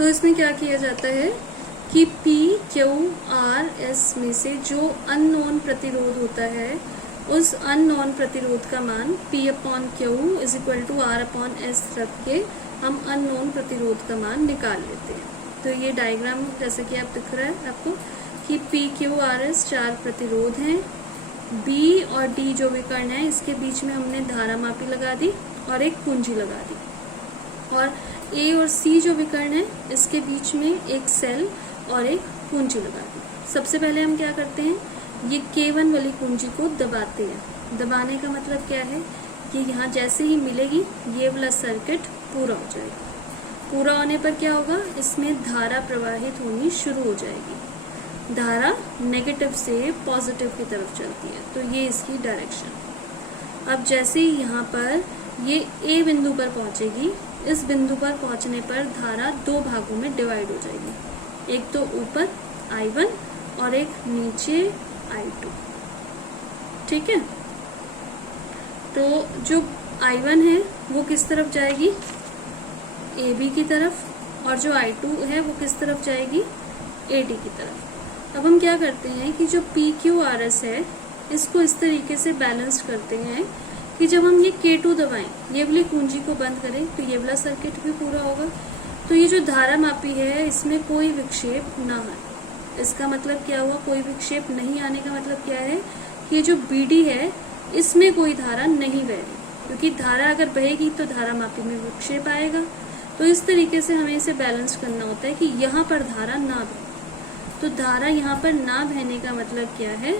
तो इसमें क्या किया जाता है कि P, Q, R, S में से जो अननोन प्रतिरोध होता है उस अननोन प्रतिरोध का मान P upon Q is equal to R upon S रख के हम अननोन प्रतिरोध का मान निकाल लेते हैं। तो ये डायग्राम जैसे कि आप दिख रहा है आपको कि P, Q, R, S 4 प्रतिरोध हैं। B और D जो विकर्ण है इसके बीच में हमने धारामापी लगा दी और एक कुंजी लगा दी, और A और C जो विकर्ण है इसके बीच में एक सेल और एक कुंजी लगा दी। सबसे पहले हम क्या करते हैं, ये K1 वाली कुंजी को दबाते हैं। दबाने का मतलब क्या है कि यहाँ जैसे ही मिलेगी ये वाला सर्किट पूरा हो जाएगा। पूरा होने पर क्या होगा, इसमें धारा प्रवाहित होनी शुरू हो जाएगी। धारा नेगेटिव से पॉजिटिव की तरफ चलती है, तो ये इसकी डायरेक्शन। अब जैसे ही यहाँ पर ये A बिंदु पर पहुंचेगी, इस बिंदु पर पहुंचने पर धारा दो भागों में डिवाइड हो जाएगी, एक तो ऊपर I1 और एक नीचे I2। ठीक है, तो जो I1 है वो किस तरफ जाएगी, AB की तरफ, और जो I2 है वो किस तरफ जाएगी, AD की तरफ। अब हम क्या करते हैं कि जो PQRS है इसको इस तरीके से बैलेंस करते हैं कि जब हम ये K2 दबाएं, ये वाली कुंजी को बंद करें, तो ये वाला सर्किट भी पूरा होगा। तो ये जो धारा मापी है इसमें कोई विक्षेप ना आए। इसका मतलब क्या हुआ, कोई विक्षेप नहीं आने का मतलब क्या है कि ये जो BD है इसमें कोई धारा नहीं बह रही, क्योंकि धारा अगर बहेगी तो धारा मापी में विक्षेप आएगा। तो इस तरीके से हमें इसे बैलेंस करना होता है कि यहाँ पर धारा ना बहे। तो धारा यहाँ पर ना बहने का मतलब क्या है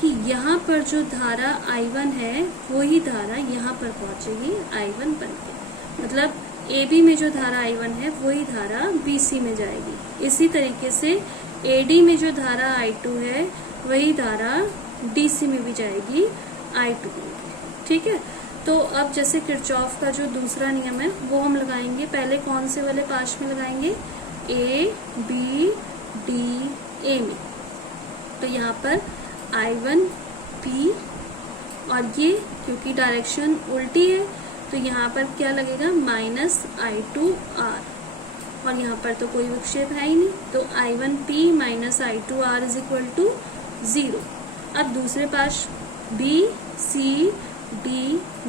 कि यहाँ पर जो धारा I1 है वही धारा यहाँ पर पहुंचेगी I1 बन के, मतलब AB में जो धारा I1 है वही धारा BC में जाएगी। इसी तरीके से AD में जो धारा I2 है वही धारा DC में भी जाएगी I2 में। ठीक है, तो अब जैसे किरचॉफ का जो दूसरा नियम है वो हम लगाएंगे। पहले कौन से वाले पाश में लगाएंगे, A, B, D, A में। तो यहाँ पर I1 P, और ये क्योंकि डायरेक्शन उल्टी है तो यहाँ पर क्या लगेगा, माइनस I2 R, और यहाँ पर तो कोई विक्षेप है ही नहीं, तो I1 P minus I2 R is equal to 0। अब दूसरे पाश B, C, D,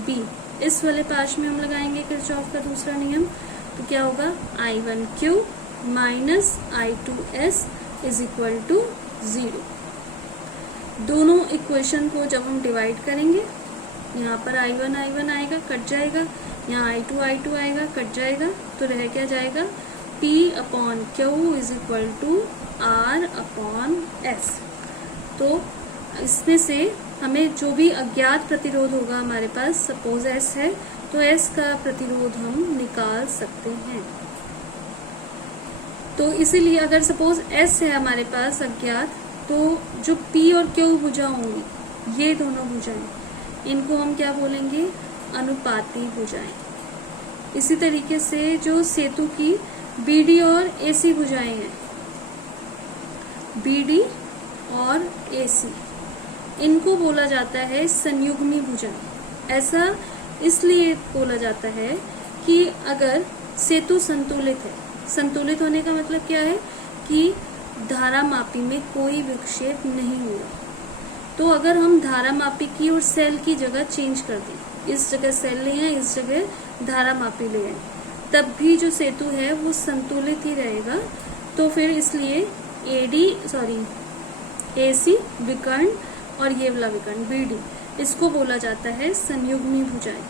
B, इस वाले पाश में हम लगाएंगे किरचॉफ का दूसरा नियम। तो क्या होगा, I1 Q minus I2 S is equal to 0। दोनों इक्वेशन को जब हम डिवाइड करेंगे, यहाँ पर I1 I1 आएगा, कट जाएगा, यहाँ I2 I2 आएगा, कट जाएगा, तो रह क्या जाएगा, P upon Q is equal to R upon S। तो इसमें से हमें जो भी अज्ञात प्रतिरोध होगा हमारे पास, सपोज S है, तो S का प्रतिरोध हम निकाल सकते हैं। तो इसीलिए अगर सपोज S है हमारे पास अज्ञात, तो जो P और Q भुजा होंगी, ये दोनों भुजाएं, इनको हम क्या बोलेंगे, अनुपाती भुजाएं। इसी तरीके से जो सेतु की BD और AC भुजाएं हैं, BD और AC, इनको बोला जाता है संयुग्मी भुजाएं। ऐसा इसलिए बोला जाता है कि अगर सेतु संतुलित है, संतुलित होने का मतलब क्या है कि धारा मापी में कोई विक्षेप नहीं हुआ। तो अगर हम धारा मापी की और सेल की जगह चेंज कर दें, इस जगह सेल ले आए, इस जगह धारा मापी ले आए, तब भी जो सेतु है वो संतुलित ही रहेगा। तो फिर इसलिए AC विकर्ण और ये वाला विकर्ण BD, इसको बोला जाता है संयुग्मी भुजाएं।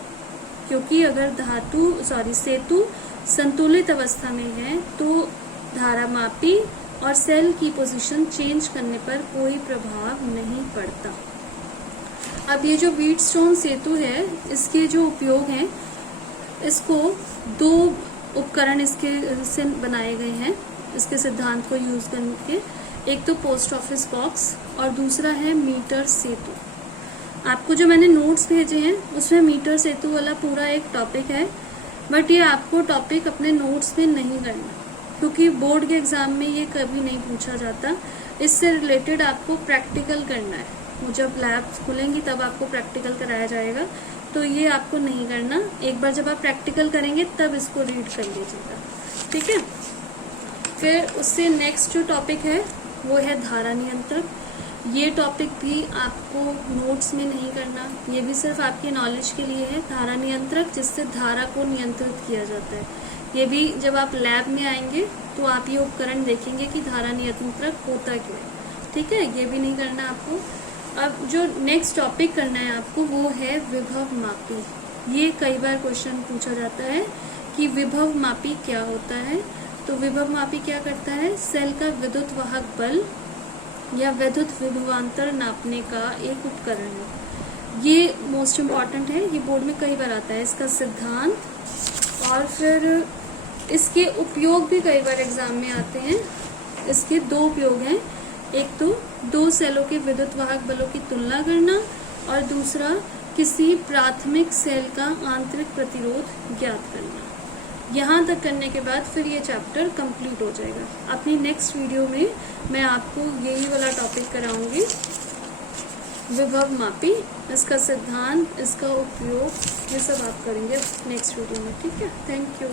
क्योंकि अगर सेतु संतुलित अवस्था में है तो धारा मापी और सेल की पोजीशन चेंज करने पर कोई प्रभाव नहीं पड़ता। अब ये जो व्हीटस्टोन सेतु है, इसके जो उपयोग हैं, इसको दो उपकरण इसके से बनाए गए हैं, इसके सिद्धांत को यूज करके। एक तो पोस्ट ऑफिस बॉक्स और दूसरा है मीटर सेतु। आपको जो मैंने नोट्स भेजे हैं उसमें मीटर सेतु वाला पूरा एक टॉपिक है, बट ये आपको टॉपिक अपने नोट्स में नहीं करना, क्योंकि बोर्ड के एग्जाम में ये कभी नहीं पूछा जाता। इससे रिलेटेड आपको प्रैक्टिकल करना है, वो जब लैब्स खुलेंगी तब आपको प्रैक्टिकल कराया जाएगा, तो ये आपको नहीं करना। एक बार जब आप प्रैक्टिकल करेंगे तब इसको रीड कर लीजिएगा, ठीक है। फिर उससे नेक्स्ट जो टॉपिक है वो है धारा नियंत्रक। ये टॉपिक भी आपको नोट्स में नहीं करना, ये भी सिर्फ आपकी नॉलेज के लिए है। धारा नियंत्रक, जिससे धारा को नियंत्रित किया जाता है। ये भी जब आप लैब में आएंगे तो आप ये उपकरण देखेंगे कि धारा नियंत्रक होता क्या है, ठीक है। ये भी नहीं करना आपको। अब जो नेक्स्ट टॉपिक करना है आपको वो है विभव मापी। ये कई बार क्वेश्चन पूछा जाता है कि विभव मापी क्या होता है। तो विभव मापी क्या करता है, सेल का विद्युत वाहक बल या विद्युत विभवांतर नापने का एक उपकरण है। ये मोस्ट इम्पॉर्टेंट है, ये बोर्ड में कई बार आता है, इसका सिद्धांत और फिर इसके उपयोग भी कई बार एग्जाम में आते हैं। इसके दो उपयोग हैं, एक तो दो सेलों के विद्युत वाहक बलों की तुलना करना और दूसरा किसी प्राथमिक सेल का आंतरिक प्रतिरोध ज्ञात करना। यहाँ तक करने के बाद फिर ये चैप्टर कंप्लीट हो जाएगा। अपनी नेक्स्ट वीडियो में मैं आपको यही वाला टॉपिक कराऊंगी, विभव मापी, इसका सिद्धांत, इसका उपयोग, ये सब आप करेंगे नेक्स्ट वीडियो में, ठीक है। Thank you.